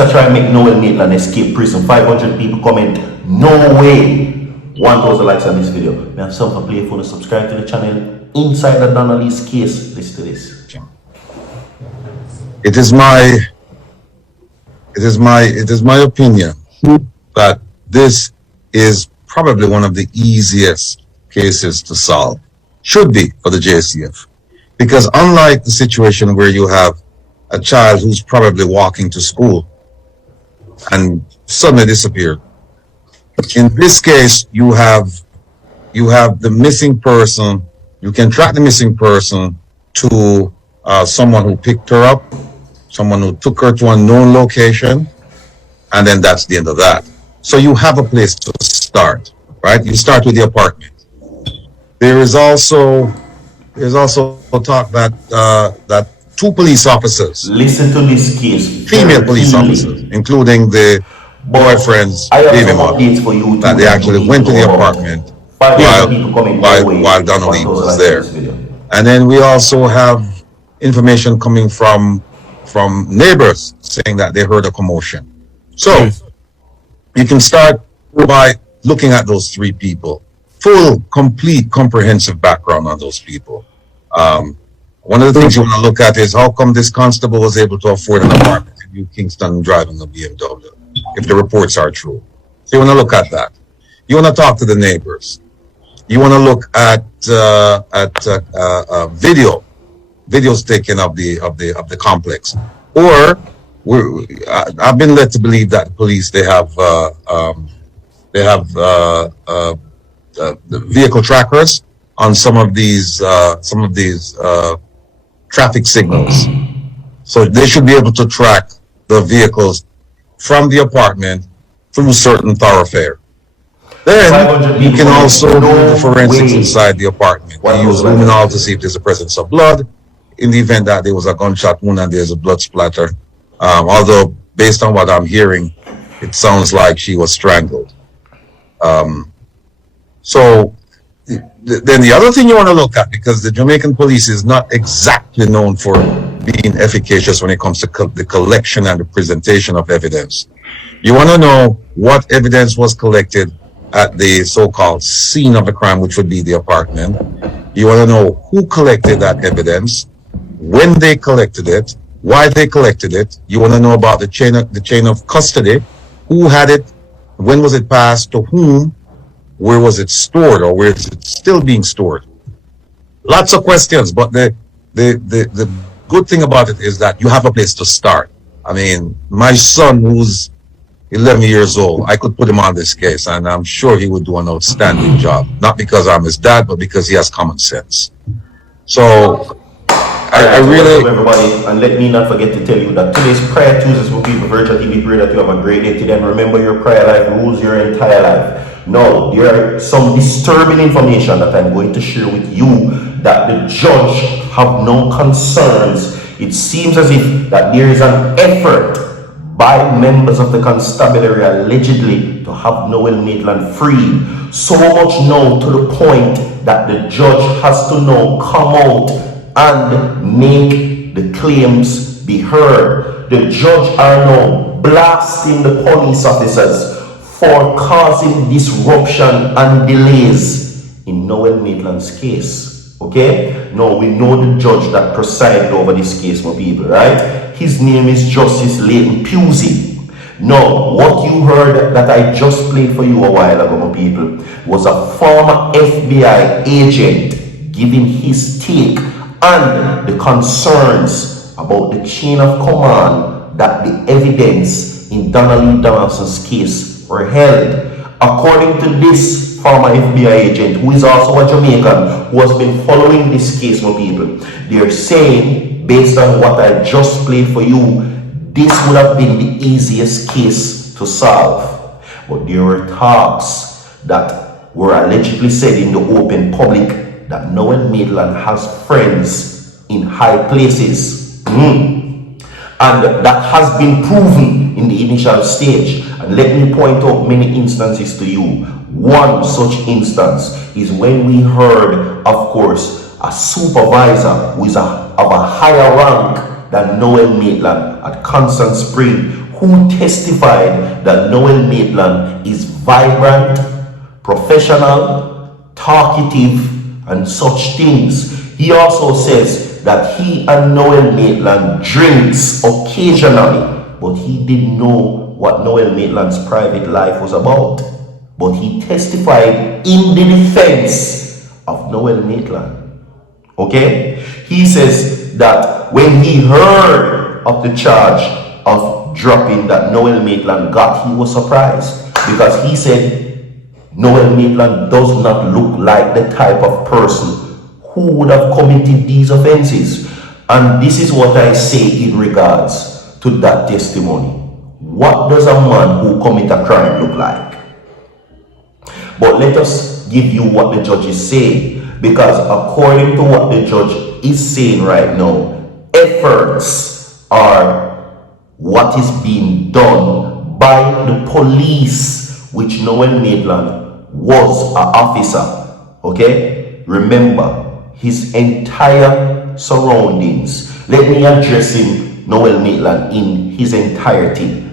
police are trying to make Noel Maitland escape prison. 500 people comment, no way. 1,000 likes on this video. May I have something to play for you. Subscribe to the channel. Inside the Donna case, listen to this. It is my opinion that this is probably one of the easiest cases to solve. Should be for the JCF. Because unlike the situation where you have a child who's probably walking to school and suddenly disappeared, in this case you have the missing person. You can track the missing person to someone who picked her up, someone who took her to a known location, and then that's the end of that. So you have a place to start, right? You start with the apartment. There is also talk that that 2 police officers, listen to this case, female police officers, including the boyfriend's baby mother, that they actually went to the apartment while Donnelly was there. And then we also have information coming from neighbors saying that they heard a commotion. So you can start by looking at those 3 people. Full, complete, comprehensive background on those people. One of the things you want to look at is how come this constable was able to afford an apartment in New Kingston driving a BMW, if the reports are true. So you want to look at that. You want to talk to the neighbors. You want to look at videos taken of the complex. Or I've been led to believe that the police, they have the vehicle trackers on some of these traffic signals. So they should be able to track the vehicles from the apartment through certain thoroughfare. Then you can also do the forensics inside the apartment. You use luminol to see if there's a presence of blood. In the event that there was a gunshot wound and there's a blood splatter, although based on what I'm hearing, it sounds like she was strangled. So then the other thing you want to look at, because the Jamaican police is not exactly known for being efficacious when it comes to the collection and the presentation of evidence. You want to know what evidence was collected at the so-called scene of the crime, which would be the apartment. You want to know who collected that evidence, when they collected it, why they collected it. You want to know about the chain of custody, who had it, when was it passed to whom, where was it stored, or where is it still being stored. Lots of questions, but the good thing about it is that you have a place to start. I mean, my son, who's 11 years old, I could put him on this case, and I'm sure he would do an outstanding job. Not because I'm his dad, but because he has common sense. So I really... everybody, and let me not forget to tell you that today's prayer Tuesdays for people, Virtual TV, pray that you have a great day today, and remember your prayer life rules your entire life. Now, there are some disturbing information that I'm going to share with you that the judge have no concerns. It seems as if that there is an effort by members of the constabulary allegedly to have Noel Maitland freed. So much now to the point that the judge has to now come out and make the claims be heard. The judge are now blasting the police officers for causing disruption and delays in Noel Maitland's case. Okay? Now we know the judge that presided over this case, my people, right? His name is Justice P0lice. Now, what you heard that I just played for you a while ago, my people, was a former FBI agent giving his take and the concerns about the chain of command that the evidence in Donna Donaldson's case were held. According to this former FBI agent, who is also a Jamaican, who has been following this case, my people, they're saying, based on what I just played for you, this would have been the easiest case to solve. But there were talks that were allegedly said in the open public that Noel Maitland has friends in high places. And that has been proven in the initial stage. And let me point out many instances to you. One such instance is when we heard, of course, a supervisor who is of a higher rank than Noel Maitland at Constant Spring, who testified that Noel Maitland is vibrant, professional, talkative, and such things. He also says that he and Noel Maitland drinks occasionally, but he didn't know what Noel Maitland's private life was about. But he testified in the defense of Noel Maitland. Okay? He says that when he heard of the charge of dropping that Noel Maitland got, he was surprised, because he said Noel Maitland does not look like the type of person who would have committed these offenses. And this is what I say in regards to that testimony. What does a man who commit a crime look like? But let us give you what the judge is saying, because according to what the judge is saying right now, efforts are what is being done by the police, which Noel Maitland was an officer. Okay? Remember his entire surroundings. Let me address him, Noel Maitland, in his entirety.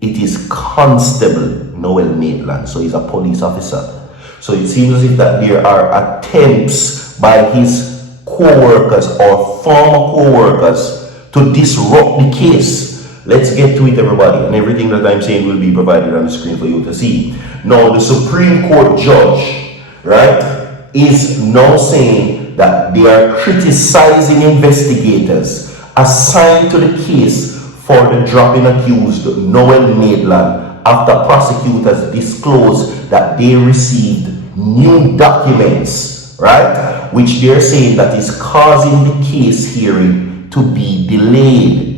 It is Constable Noel Maitland, so he's a police officer. So it seems as if that there are attempts by his co-workers or former co-workers to disrupt the case. Let's get to it, everybody, and everything that I'm saying will be provided on the screen for you to see. Now, the Supreme Court judge, right, is now saying that they are criticizing investigators assigned to the case for the dropping accused Noel Maitland after prosecutors disclosed that they received new documents, right, which they're saying that is causing the case hearing to be delayed.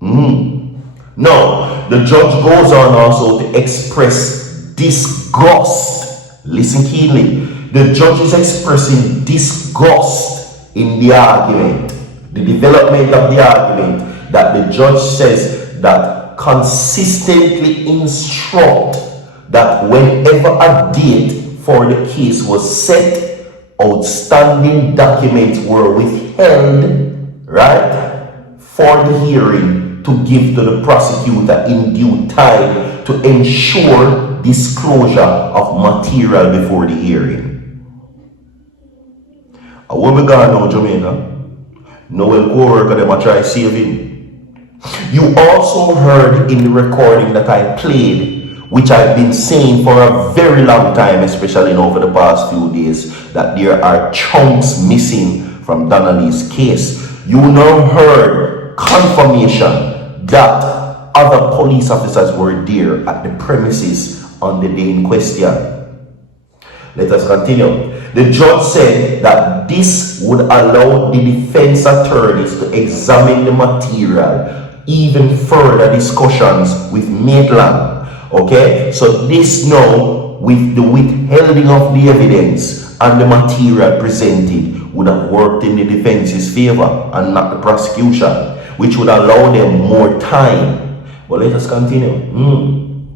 Now, the judge goes on also to express disgust. Listen keenly. The judge is expressing disgust in the argument, the development of the argument, that the judge says that consistently instruct that whenever a date for the case was set, outstanding documents were withheld, right, for the hearing to give to the prosecutor in due time to ensure disclosure of material before the hearing. Where we going now, Jamaica? Noel co-worker, them a try save him. You also heard in the recording that I played, which I've been saying for a very long time, especially over the past few days, that there are chunks missing from Donna's case. You now heard confirmation that other police officers were there at the premises on the day in question. Let us continue. The judge said that this would allow the defense attorneys to examine the material, even further discussions with Maitland. Okay, so this now, with the withholding of the evidence and the material presented, would have worked in the defense's favor and not the prosecution, which would allow them more time. But let us continue.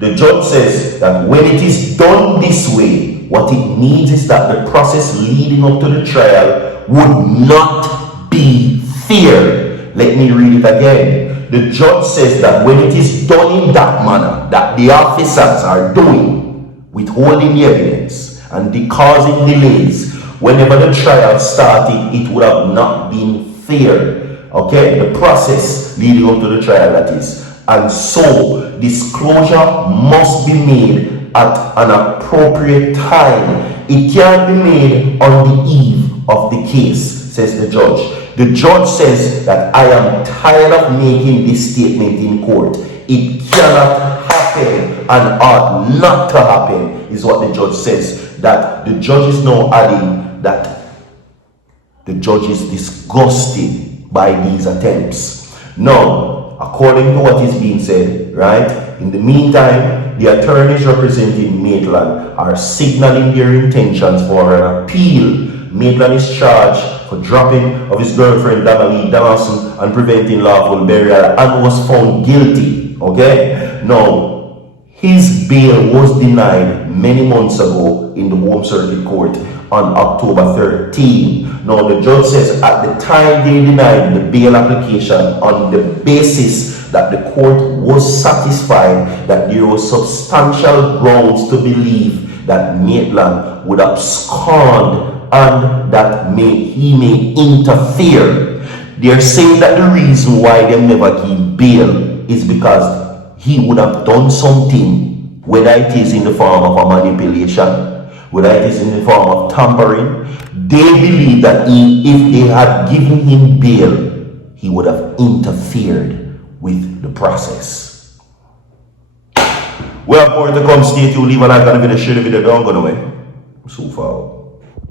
The judge says that when it is done this way, what it means is that the process leading up to the trial would not be fair. Let me read it again. The judge says that when it is done in that manner, that the officers are doing, withholding the evidence and causing delays, whenever the trial started, it would have not been fair. Okay, the process leading up to the trial, that is. And so, disclosure must be made at an appropriate time. It can't be made on the eve of the case, says the judge. The judge says that I am tired of making this statement in court. It cannot happen and ought not to happen, is what the judge says. That the judge is now adding that the judge is disgusted by these attempts. Now, according to what is being said, right, in the meantime, the attorneys representing Maitland are signaling their intentions for an appeal. Maitland is charged for dropping of his girlfriend Donna Dawson and preventing lawful burial and was found guilty. Okay? Now, his bail was denied many months ago in the Home Circuit Court on October 13. Now, the judge says at the time they denied the bail application on the basis that the court was satisfied that there was substantial grounds to believe that Maitland would abscond and that he may interfere. They're saying that the reason why they never give bail is because he would have done something, whether it is in the form of a manipulation, whether it is in the form of tampering. They believe that if they had given him bail, he would have interfered with the process. Well, more to come. Stay tuned. Leave a like and a video, share the video. Don't go nowhere. So far.